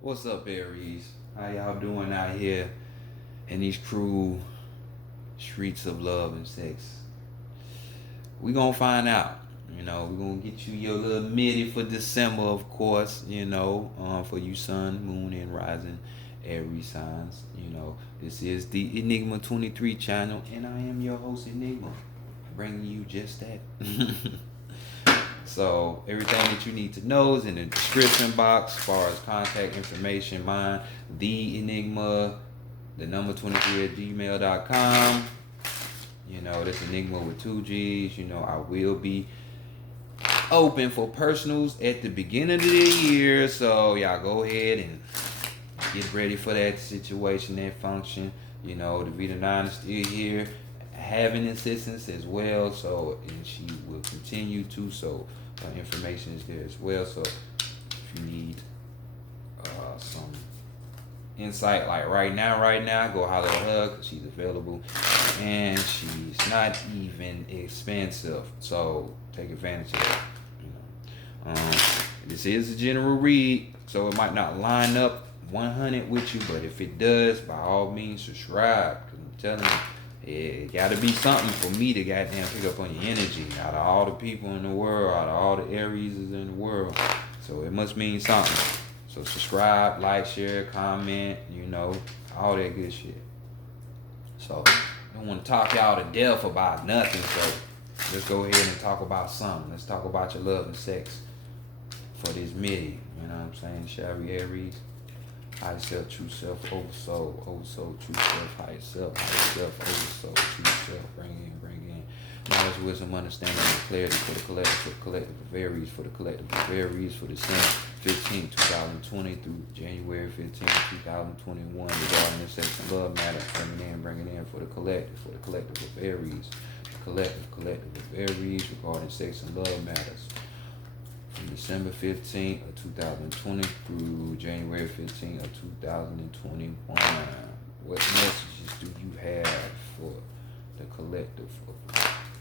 What's up, Aries? How y'all doing out here in these cruel streets of love and sex? We gonna find out. We gonna get you your little midi for December, of course. For you sun, moon, and rising Aries signs. This is the Enigma 23 channel, and I am your host, Enigma, bringing you just that. So everything that you need to know is in the description box as far as contact information. Mine, the Enigma, the number 23 at gmail.com. This Enigma with two G's. I will be open for personals at the beginning of the year. So y'all go ahead and get ready for that situation, that function. The Vita 9 is still here, having assistance as well. So, and she will continue to. So, information is there as well. So, if you need some insight, like right now, go holler at her because she's available, and she's not even expensive. So, take advantage of it. This is a general read, so it might not line up 100 with you, but if it does, by all means subscribe, because I'm telling you, it gotta be something for me to goddamn pick up on your energy out of all the people in the world, out of all the Aries in the world. So it must mean something. So subscribe, like, share, comment, all that good shit. So I don't want to talk y'all to death about nothing, so let's go ahead and talk about something. Let's talk about your love and sex for this midi. You know what I'm saying? Shall we, Aries? Higher self, true self, over soul, true self, higher self, over soul, true self, bring in. Knowledge, wisdom, understanding, and clarity for the collective of Aries, for the collective of Aries, for December 15, 2020 through January 15, 2021, regarding the sex and love matter, bring it in for the collective of Aries, the collective of Aries, regarding sex and love matters. From December 15th of 2020 through January 15th of 2021. What messages do you have for the collective of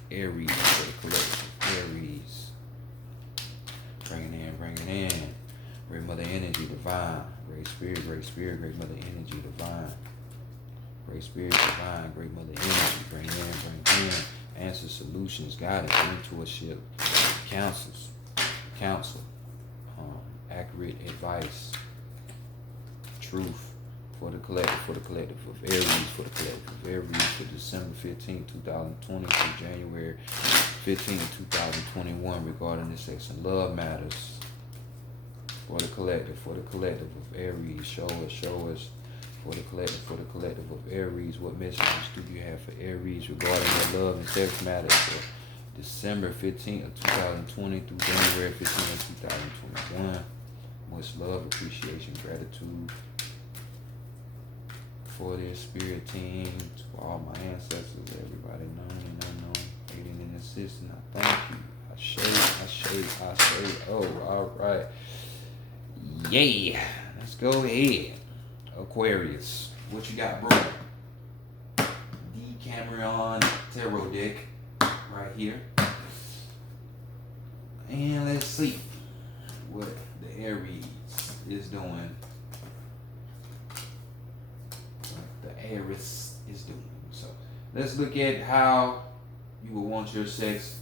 Aries, for the collective of Aries? Bring it in. Great Mother Energy, Divine. Great Spirit, Great Mother Energy, Divine. Great Spirit, Divine, Great Mother Energy. Bring in. Answers, solutions, guidance, mentorship, counsel, accurate advice, truth for the collective of Aries, for December 15, 2020 through January 15, 2021, regarding the sex and love matters. For the collective of Aries, show us. For the collective of Aries, what messages do you have for Aries regarding their love and sex matters for December 15th of 2020 through January 15th of 2021. Much love, appreciation, gratitude for their spirit team, to all my ancestors, everybody known and unknown, aiding and assisting. I thank you. I say. Oh, all right. Yay. Let's go ahead. Aquarius. What you got, bro? The Cameron Tarot deck right here. And let's see what the Aries is doing. So let's look at how you will want your sex,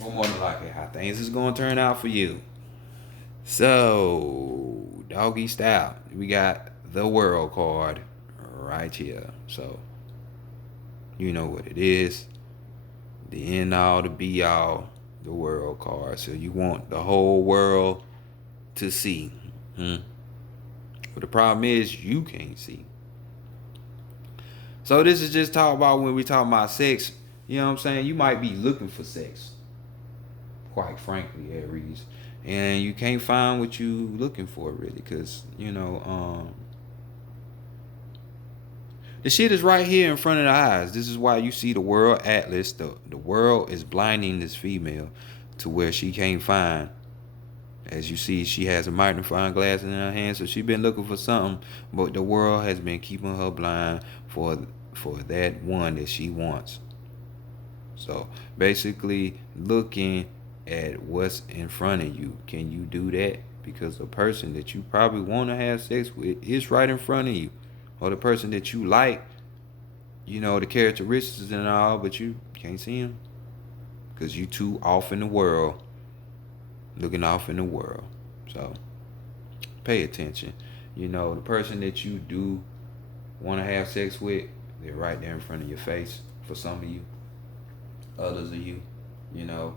or more than likely how things is going to turn out for you. So, doggy style, we got the World card right here. So, you know what it is. The end all, the be all, the World card. So you want the whole world to see. But the problem is you can't see. So this is just talk about when we talk about sex. You know what I'm saying? You might be looking for sex, quite frankly, Aries, and you can't find what you looking for really, because the shit is right here in front of the eyes. This is why you see the world atlas. The world is blinding this female to where she can't find. As you see, she has a magnifying glass in her hand, so she's been looking for something, but the world has been keeping her blind for that one that she wants. So basically, looking at what's in front of you. Can you do that? because the person that you probably want to have sex with is right in front of you, or the person that you like, you know, the characteristics and all, but you can't see him because you too off in the world, looking off in the world. So pay attention. You know, the person that you do want to have sex with, they're right there in front of your face for some of you. Others of you, you know,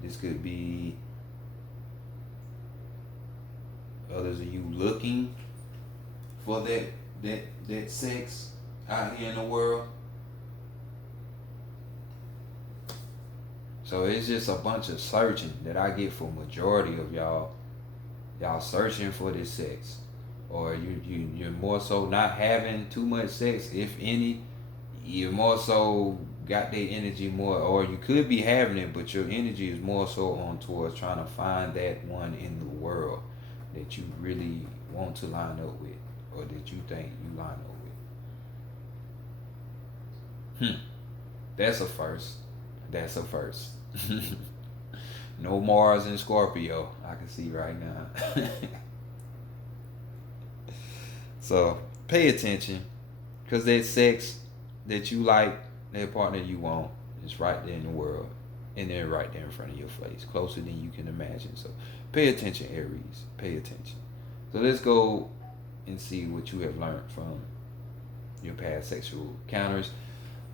this could be others of you looking for that sex out here in the world. So it's just a bunch of searching that I get for majority of y'all. Y'all searching for this sex, or you're more so not having too much sex, if any. You're more so got their energy more, or you could be having it, but your energy is more so on towards trying to find that one in the world that you really want to line up with, or that you think you line up with. That's a first. That's a first. No Mars in Scorpio, I can see right now. So pay attention, because that sex that you like, that partner you want, is right there in the world, and they're right there in front of your face, closer than you can imagine. So pay attention, Aries. Pay attention. So let's go and see what you have learned from your past sexual encounters.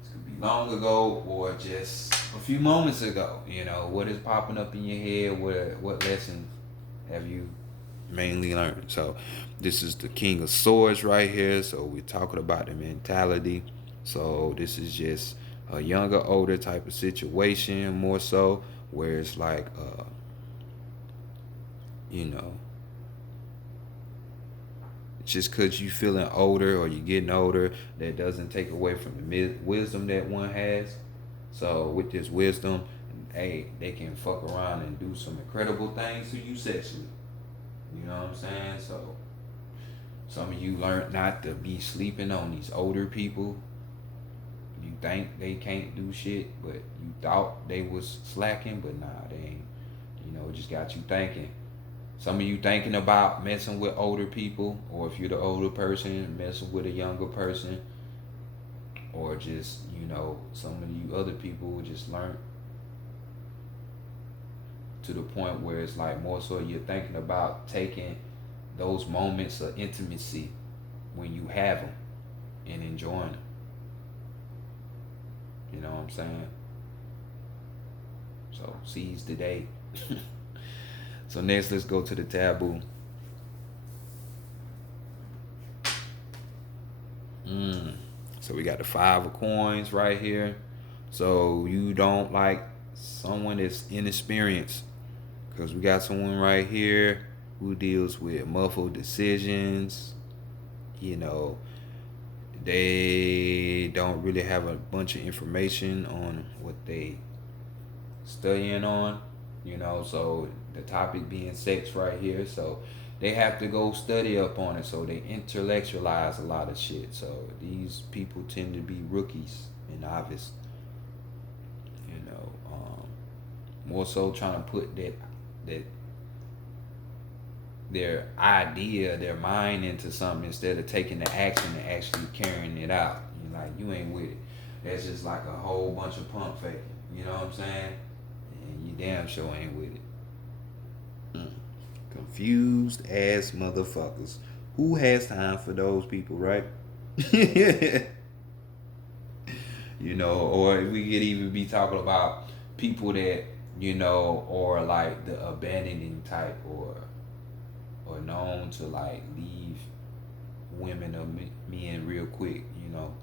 This could be long ago or just a few moments ago. You know, what is popping up in your head? What lessons have you mainly learned? So this is the King of Swords right here. So we're talking about the mentality. So this is just a younger, older type of situation, more so, where it's like, you know, just because you feeling older or you're getting older, that doesn't take away from the wisdom that one has. So with this wisdom, hey, they can fuck around and do some incredible things to you sexually. You know what I'm saying? So some of you learned not to be sleeping on these older people. You think they can't do shit, but you thought they was slacking, but nah, they ain't. You know, it just got you thinking. Some of you thinking about messing with older people, or if you're the older person, messing with a younger person, or just, you know, some of you other people just learn to the point where it's like more so you're thinking about taking those moments of intimacy when you have them and enjoying them. You know what I'm saying? So seize the day. So next, let's go to the taboo. So we got the 5 of coins right here. So you don't like someone that's inexperienced, because we got someone right here who deals with muffled decisions. You know, they don't really have a bunch of information on what they studying on, you know, so the topic being sex right here, so they have to go study up on it, so they intellectualize a lot of shit. So these people tend to be rookies and novice, you know, more so trying to put that their idea, their mind into something, instead of taking the action and actually carrying it out. You're like, you ain't with it. That's just like a whole bunch of pump faking. You know what I'm saying? And you damn sure ain't with it. Confused ass motherfuckers. Who has time for those people, right? You know, or we could even be talking about people that, you know, or like the abandoning type, or known to like leave women or men real quick, you know,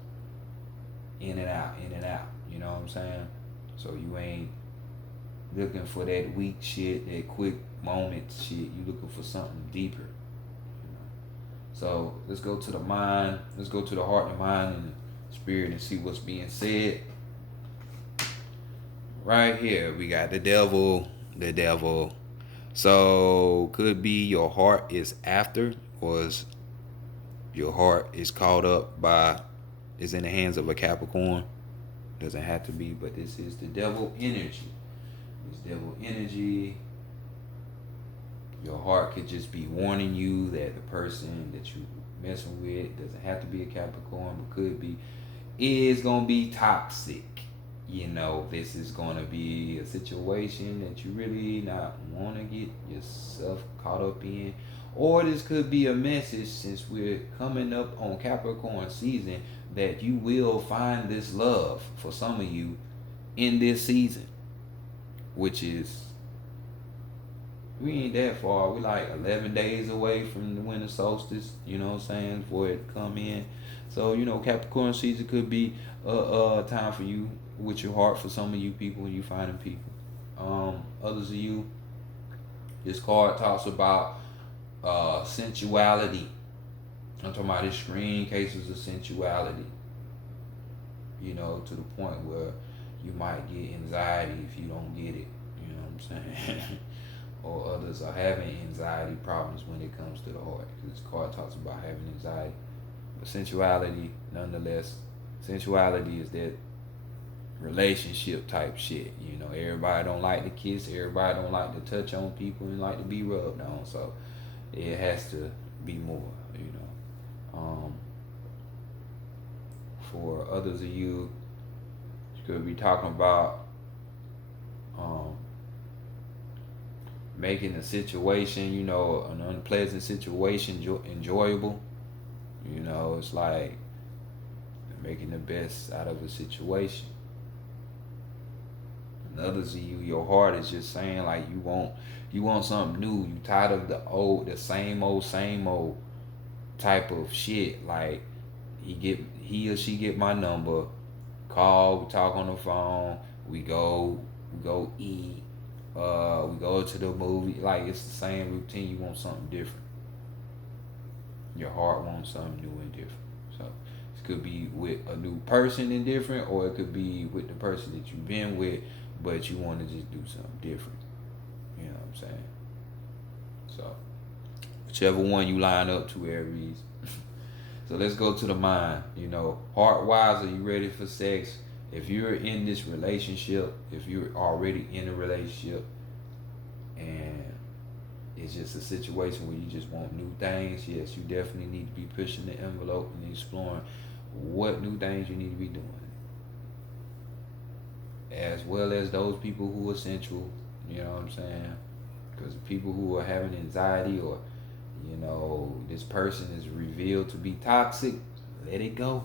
in and out, you know what I'm saying? So you ain't looking for that weak shit, that quick moment shit. You looking for something deeper, you know? So let's go to the mind, let's go to the heart and mind and spirit and see what's being said. Right here we got the devil. So could be your heart is after, or is your heart is caught up by, is in the hands of a Capricorn. Doesn't have to be, but this is the devil energy. This devil energy, your heart could just be warning you that the person that you messing with, doesn't have to be a Capricorn, but could be, is gonna be toxic. You know, this is gonna be a situation that you really not wanna get yourself caught up in. Or this could be a message, since we're coming up on Capricorn season, that you will find this love for some of you in this season, which is, we ain't that far. We like 11 days away from the winter solstice, you know what I'm saying, for it to come in. So, you know, Capricorn season could be a time for you with your heart for some of you people when you finding people. Others of you, this card talks about sensuality. I'm talking about extreme cases of sensuality. You know, to the point where you might get anxiety if you don't get it. You know what I'm saying? Or others are having anxiety problems when it comes to the heart. Because this card talks about having anxiety. But sensuality, nonetheless, sensuality is that relationship type shit. You know, everybody don't like to kiss, everybody don't like to touch on people and like to be rubbed on. So it has to be more, you know. For others of you, you could be talking about making a situation, you know, an unpleasant situation enjoyable. You know, it's like making the best out of a situation. And others of you, your heart is just saying like you want something new. You tired of the same old type of shit. Like he or she get my number, call, we talk on the phone, we go eat, we go to the movie. Like it's the same routine. You want something different. Your heart wants something new and different. So it could be with a new person and different, or it could be with the person that you've been with, but you want to just do something different. You know what I'm saying? So whichever one you line up to, Aries. So let's go to the mind. You know, heart-wise, are you ready for sex? If you're in this relationship, if you're already in a relationship, and it's just a situation where you just want new things, yes, you definitely need to be pushing the envelope and exploring what new things you need to be doing. As well as those people who are sensual, you know what I'm saying? Because people who are having anxiety, or, you know, this person is revealed to be toxic, let it go.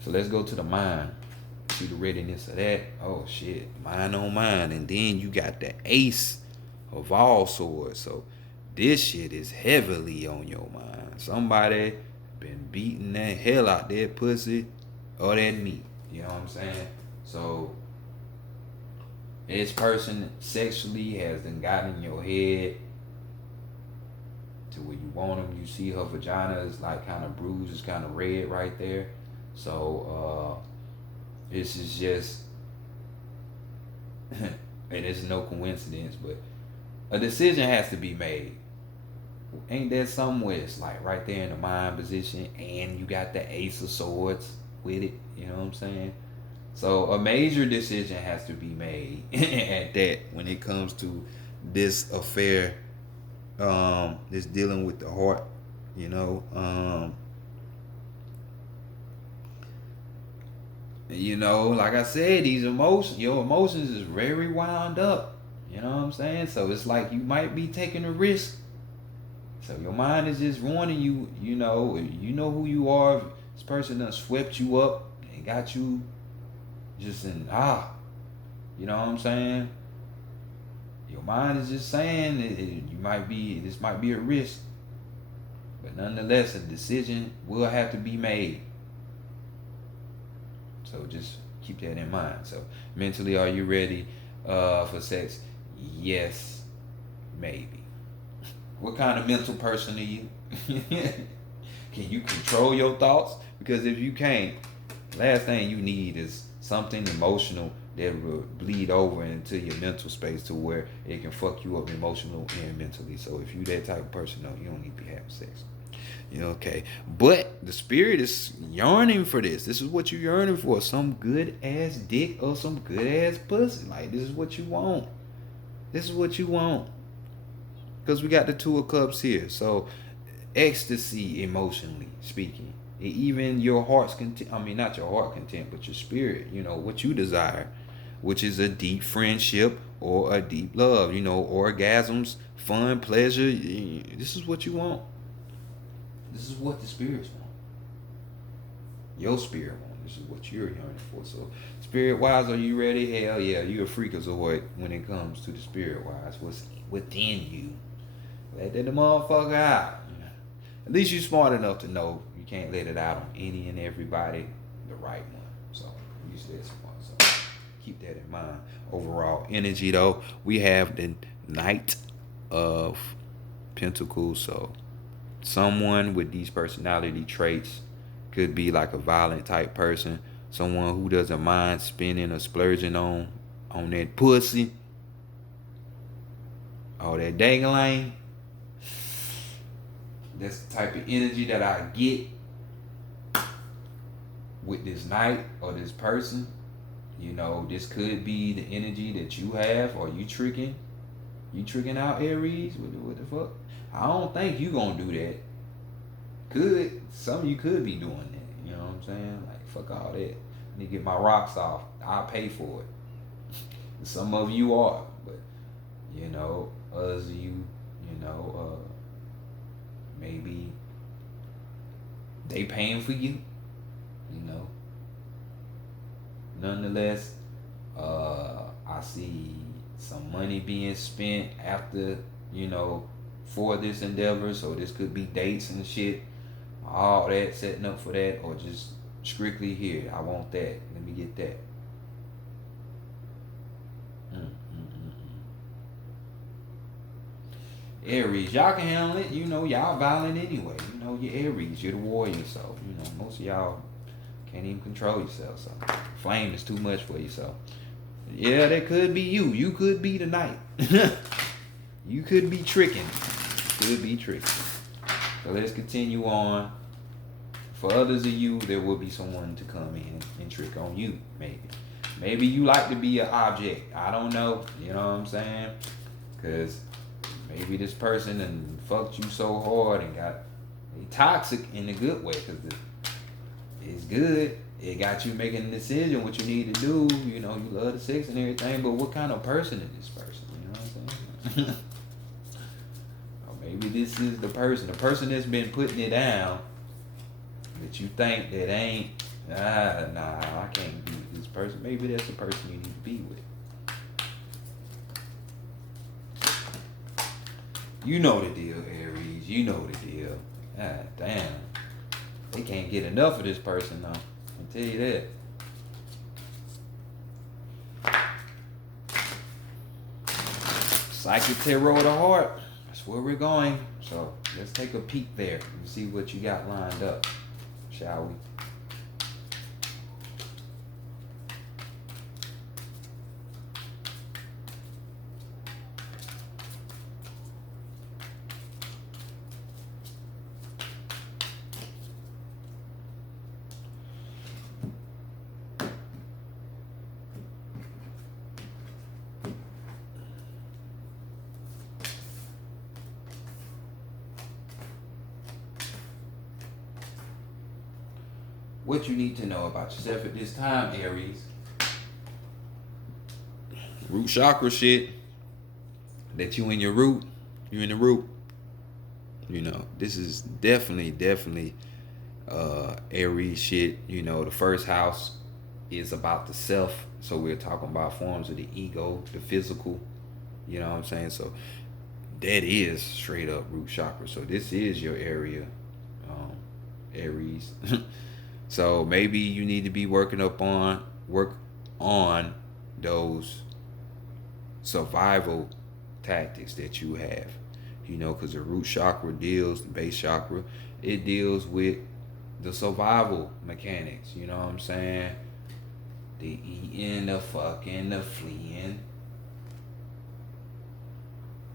So let's go to the mind. See the readiness of that. Oh shit, mind on mind. And then you got the ace of all swords. So this shit is heavily on your mind. Somebody been beating that hell out that pussy or that meat. You know what I'm saying? So this person sexually has then gotten in your head to where you want them. You see her vagina is like kind of bruised, it's kind of red right there. So this is just, and it's no coincidence, but a decision has to be made. Ain't that somewhere? It's like right there in the mind position, and you got the ace of swords with it. You know what I'm saying? So a major decision has to be made at that when it comes to this affair, this dealing with the heart, you know. You know, like I said, your emotions is very wound up. You know what I'm saying? So it's like you might be taking a risk. So your mind is just warning you, you know who you are. This person done swept you up and got you just in, you know what I'm saying? Your mind is just saying this might be a risk. But nonetheless, a decision will have to be made. So just keep that in mind. So mentally, are you ready for sex? Yes, maybe. What kind of mental person are you? Can you control your thoughts? Because if you can't, last thing you need is something emotional that will bleed over into your mental space to where it can fuck you up emotionally and mentally. So if you that type of person, no, you don't need to be having sex. Okay. But the spirit is yearning for this. This is what you're yearning for. Some good ass dick or some good ass pussy. Like, this is what you want. This is what you want. Because we got the Two of Cups here. So, ecstasy, emotionally speaking. Even your heart's content. I mean, not your heart content, but your spirit. What you desire. Which is a deep friendship or a deep love. Orgasms, fun, pleasure. This is what you want. This is what the spirits want. Your spirit want. This is what you're yearning for. So, spirit wise, are you ready? Hell yeah, you a freakazoid when it comes to the spirit wise. What's within you? Let that motherfucker out. At least you're smart enough to know you can't let it out on any and everybody. The right one. So, you stay smart. So, keep that in mind. Overall energy, though, we have the Knight of Pentacles. So, someone with these personality traits could be like a violent type person, someone who doesn't mind spending or splurging on that pussy, or that dangling. That's the type of energy that I get with this knight or this person. This could be the energy that you have, or you tricking out Aries. What the fuck? I don't think you gonna do that. Some of you could be doing that. You know what I'm saying? Like, fuck all that. Let me get my rocks off. I'll pay for it. Some of you are, but others of you, maybe they paying for you. Nonetheless, I see some money being spent after, for this endeavor. So this could be dates and shit, all that, setting up for that, or just strictly here. I want that. Let me get that. Aries, y'all can handle it. Y'all violent anyway. You're Aries. You're the warrior. So, most of y'all can't even control yourself. So, flame is too much for you. So, yeah, that could be you. You could be the knight. You could be tricking. Could be tricking. So, let's continue on. For others of you, there will be someone to come in and trick on you, maybe. Maybe you like to be an object. I don't know. You know what I'm saying? Because maybe this person and fucked you so hard and got toxic in a good way, because it's good. It got you making a decision what you need to do. You love the sex and everything, but what kind of person is this person? You know what I'm saying? Or maybe this is the person that's been putting it down, that you think that ain't, nah, I can't be with this person. Maybe that's the person you need to be with. You know the deal, Aries. You know the deal. God damn. They can't get enough of this person, though. I'll tell you that. Psychic Tarot of the Heart. That's where we're going. So let's take a peek there and see what you got lined up, shall we? What you need to know about yourself at this time, Aries. Root chakra shit. That you in your root. You in the root. This is definitely Aries shit. The first house is about the self. So we're talking about forms of the ego, the physical. You know what I'm saying? So that is straight up root chakra. So this is your area, Aries. So maybe you need to be work on those survival tactics that you have. Because the root chakra the base chakra, it deals with the survival mechanics. You know what I'm saying? The eating, the fucking, the fleeing,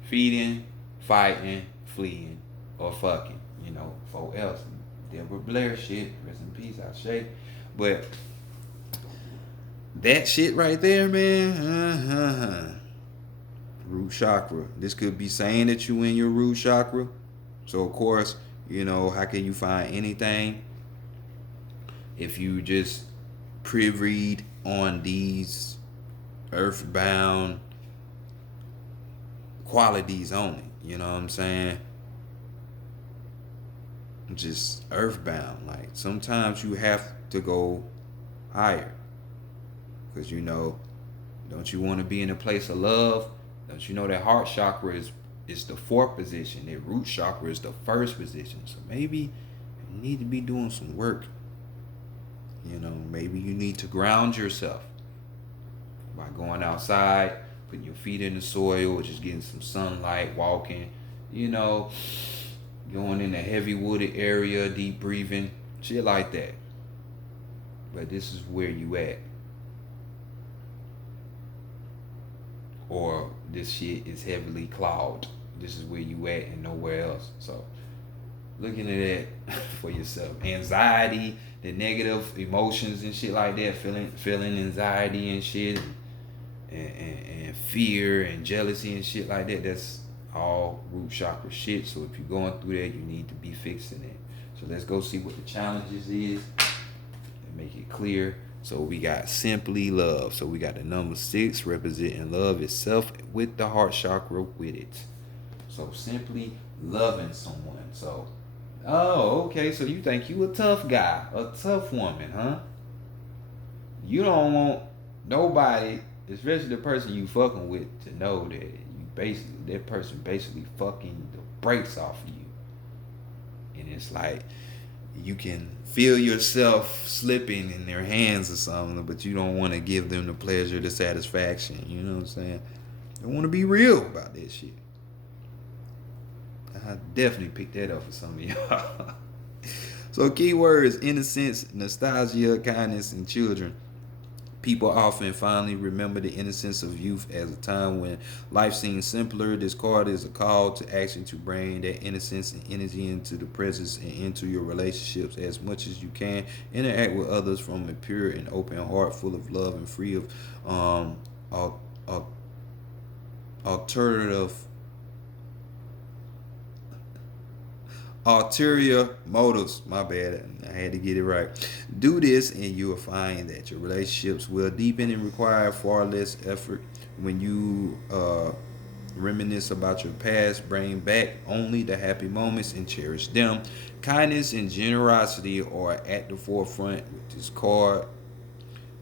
feeding, fighting, fleeing, or fucking. You know, 4Ls. Deborah Blair shit. Rest in peace, Ashe. But that shit right there, man. Root chakra. This could be saying that you in your root chakra. So of course, you know, how can you find anything if you just pre-read on these earthbound qualities only? You know what I'm saying? Just earthbound. Like sometimes you have to go higher. Because you know, don't you want to be in a place of love? Don't you know that heart chakra is the fourth position? That root chakra is the first position. So maybe you need to be doing some work. You know, maybe you need to ground yourself by going outside, putting your feet in the soil, or just getting some sunlight, walking, you know, going in a heavy wooded area, deep breathing, shit like that. But this is where you at. Or this shit is heavily clogged. This is where you at and nowhere else. So looking at that for yourself. Anxiety, the negative emotions and shit like that, feeling anxiety and shit, and fear and jealousy and shit like that, that's all root chakra shit. So if you're going through that, you need to be fixing it. So let's go see what the challenges is and make it clear. So we got simply love. So we got the number 6 representing love itself with the heart chakra with it. So simply loving someone. So, oh, okay. So you think you a tough guy, a tough woman, huh? You don't want nobody, especially the person you fucking with, to know that that person basically fucking the brakes off of you. And it's like you can feel yourself slipping in their hands or something, but you don't want to give them the pleasure, the satisfaction. You know what I'm saying? I want to be real about that shit. I definitely picked that up for some of y'all. So keywords: innocence, nostalgia, kindness, and children. People often finally remember the innocence of youth as a time when life seems simpler. This card is a call to action to bring that innocence and energy into the presence and into your relationships as much as you can. Interact with others from a pure and open heart, full of love and free of alternative ulterior motives. My bad, I had to get it right. Do this and you will find that your relationships will deepen and require far less effort. When you reminisce about your past, bring back only the happy moments and cherish them. Kindness and generosity are at the forefront with this card.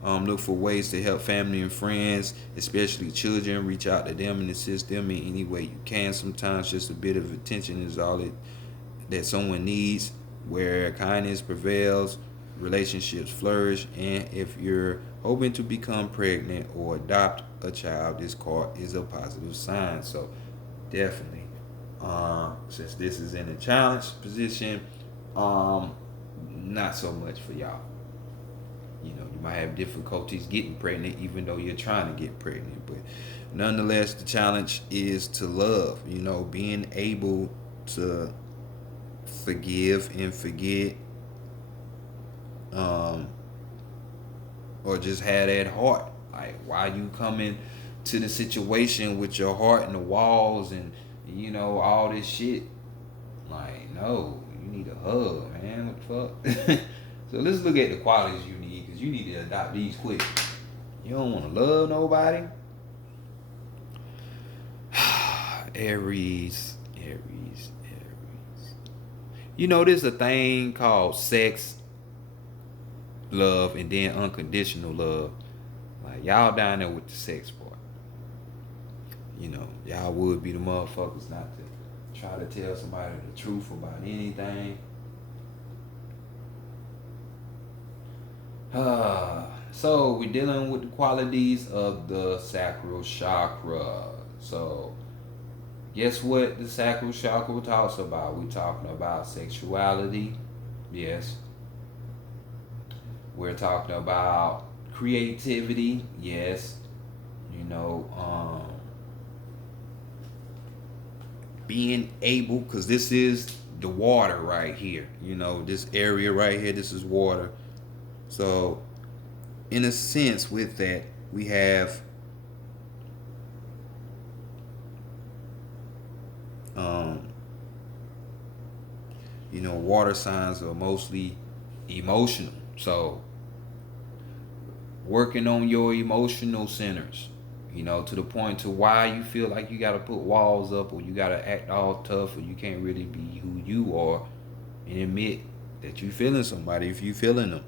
Look for ways to help family and friends, especially children. Reach out to them and assist them in any way you can. Sometimes just a bit of attention is all that someone needs. Where kindness prevails, relationships flourish. And if you're hoping to become pregnant or adopt a child, this card is a positive sign. So definitely, since this is in a challenge position, not so much for y'all. You know, you might have difficulties getting pregnant even though you're trying to get pregnant, but nonetheless, the challenge is to love. You know, being able to forgive and forget, or just have that heart. Like, why you coming to the situation with your heart in the walls and, you know, all this shit? Like, no, you need a hug, man. What the fuck? So let's look at the qualities you need, because you need to adopt these quick. You don't want to love nobody. Aries. You know, there's a thing called sex, love, and then unconditional love. Like, y'all down there with the sex part. You know, y'all would be the motherfuckers not to try to tell somebody the truth about anything. So we're dealing with the qualities of the sacral chakra. So guess what the sacral chakra talks about? We're talking about sexuality. Yes. We're talking about creativity. Yes. You know, being able, because this is the water right here. You know, this area right here, this is water. So, in a sense, with that, we have um, you know, water signs are mostly emotional. So, working on your emotional centers, you know, to the point to why you feel like you got to put walls up, or you got to act all tough, or you can't really be who you are and admit that you feeling somebody if you feeling them.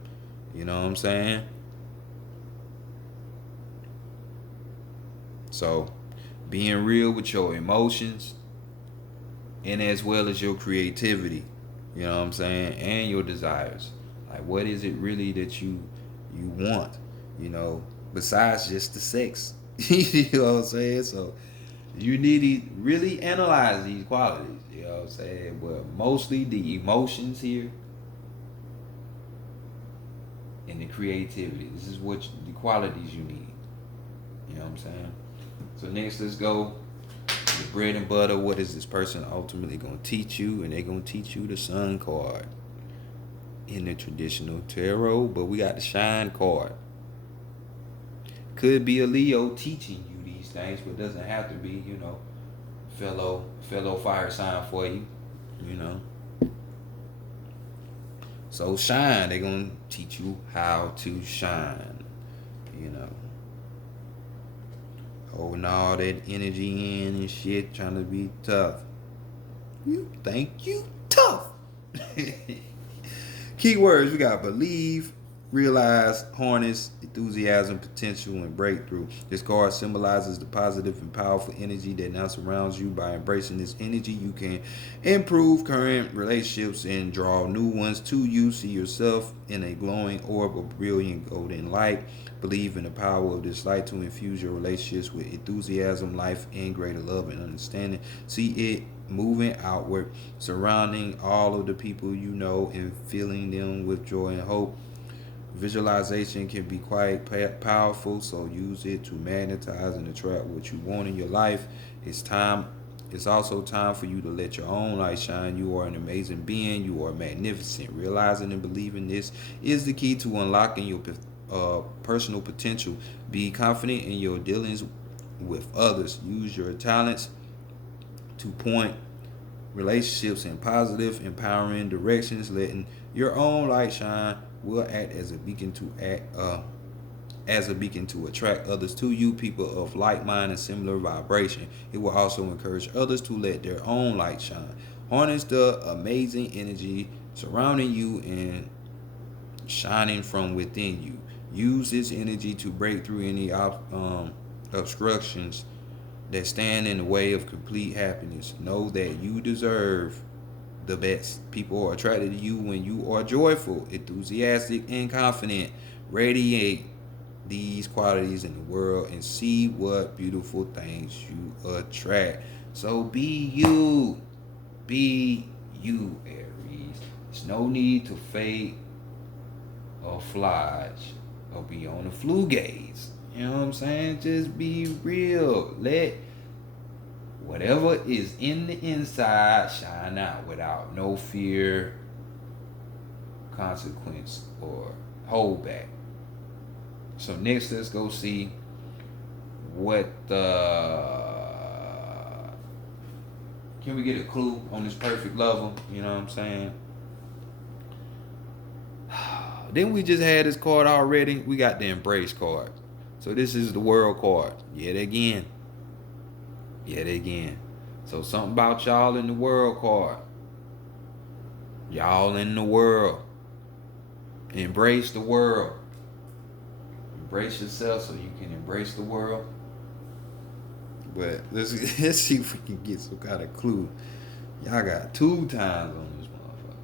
You know what I'm saying? So, being real with your emotions, and as well as your creativity, you know what I'm saying, and your desires. Like, what is it really that you want, you know, besides just the sex? You know what I'm saying? So you need to really analyze these qualities, you know what I'm saying? But mostly the emotions here and the creativity. This is what the qualities you need. You know what I'm saying? So next, let's go the bread and butter. What is this person ultimately going to teach you? And they're going to teach you the sun card in the traditional tarot, but we got the shine card. Could be a Leo teaching you these things, but doesn't have to be, you know, fellow fire sign for you, you know. So shine, they're going to teach you how to shine, you know. Holding all that energy in and shit, trying to be tough. You think you tough. Keywords, we got believe, realize, harness, enthusiasm, potential, and breakthrough. This card symbolizes the positive and powerful energy that now surrounds you. By embracing this energy, you can improve current relationships and draw new ones to you. See yourself in a glowing orb of brilliant golden light. Believe in the power of this light to infuse your relationships with enthusiasm, life, and greater love and understanding. See it moving outward, surrounding all of the people you know and filling them with joy and hope. Visualization can be quite powerful, so use it to magnetize and attract what you want in your life. It's also time for you to let your own light shine. You are an amazing being. You are magnificent. Realizing and believing this is the key to unlocking your personal potential. Be confident in your dealings with others. Use your talents to point relationships in positive, empowering directions. Letting your own light shine will act as a beacon to attract others to you. People of like mind and similar vibration. It will also encourage others to let their own light shine. Harness the amazing energy surrounding you and shining from within you. Use this energy to break through any obstructions that stand in the way of complete happiness. Know that you deserve the best. People are attracted to you when you are joyful, enthusiastic, and confident. Radiate these qualities in the world and see what beautiful things you attract. So be you. Be you, Aries. There's no need to fake or flodge or be on the flu gaze. You know what I'm saying? Just be real. Let whatever is in the inside shine out without no fear, consequence, or holdback. So next, let's go see what can we get a clue on this perfect lover? You know what I'm saying? Then we just had this card already. We got the embrace card. So this is the world card. Yet again. So something about y'all in the world card. Y'all in the world. Embrace the world. Embrace yourself so you can embrace the world. But let's see if we can get some kind of clue. Y'all got 2 times on this motherfucker.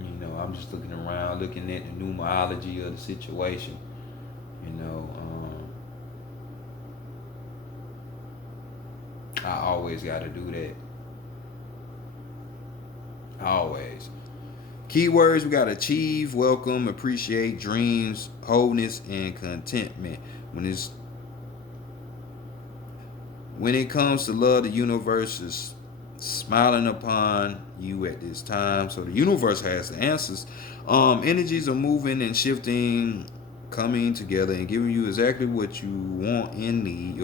You know, I'm just looking around, looking at the numerology of the situation. You know, I always got to do that. Always. Keywords, we got achieve, welcome, appreciate, dreams, wholeness, and contentment. When it comes to love, the universe is smiling upon you at this time. So the universe has the answers. Energies are moving and shifting, coming together and giving you exactly what you want and need.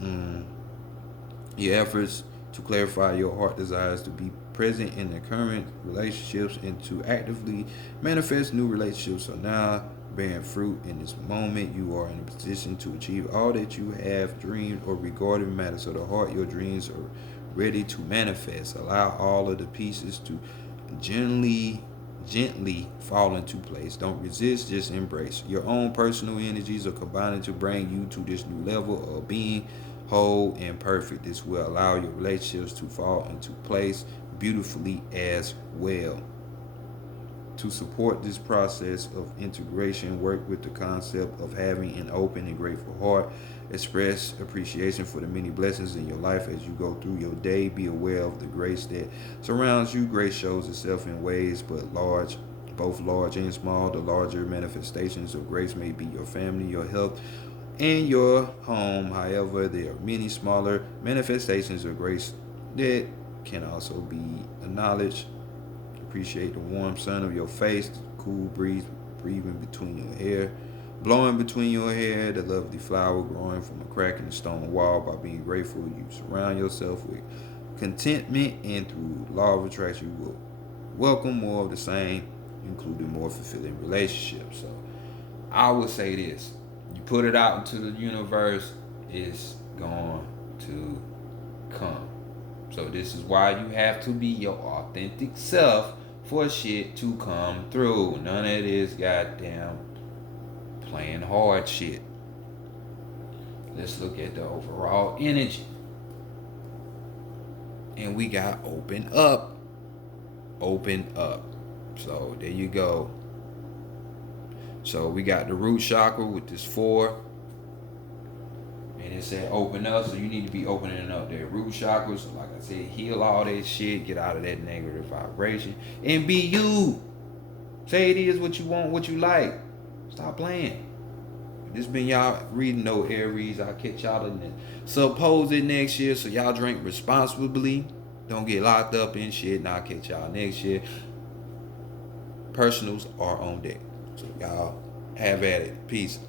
Um, your efforts to clarify your heart desires to be present in the current relationships and to actively manifest new relationships are now bearing fruit. In this moment, you are in a position to achieve all that you have dreamed or regarded matters of the heart. Your dreams are ready to manifest. Allow all of the pieces to gently fall into place. Don't resist, just embrace. Your own personal energies are combining to bring you to this new level of being whole and perfect. This will allow your relationships to fall into place beautifully as well. To support this process of integration, work with the concept of having an open and grateful heart. Express appreciation for the many blessings in your life as you go through your day. Be aware of the grace that surrounds you. Grace shows itself in ways both large and small. The larger manifestations of grace may be your family, your health, and your home. However, there are many smaller manifestations of grace that can also be acknowledged. Appreciate the warm sun of your face, the cool breeze breathing between your hair, blowing between your hair, the lovely flower growing from a crack in the stone wall. By being grateful, you surround yourself with contentment, and through law of attraction, you will welcome more of the same, including more fulfilling relationships. So I would say this: you put it out into the universe, it's going to come. So this is why you have to be your authentic self for shit to come through. None of this goddamn playing hard shit. Let's look at the overall energy. And we got open up. Open up. So there you go. So we got the root chakra with this 4. And it said open up, so you need to be opening up that root chakra. So like I said, heal all that shit, get out of that negative vibration, and be you. Say it is what you want, what you like. Stop playing. This been y'all reading No Aries. I'll catch y'all in the supposed next year. So y'all drink responsibly. Don't get locked up in shit. And I'll catch y'all next year. Personals are on deck. So y'all have at it. Peace.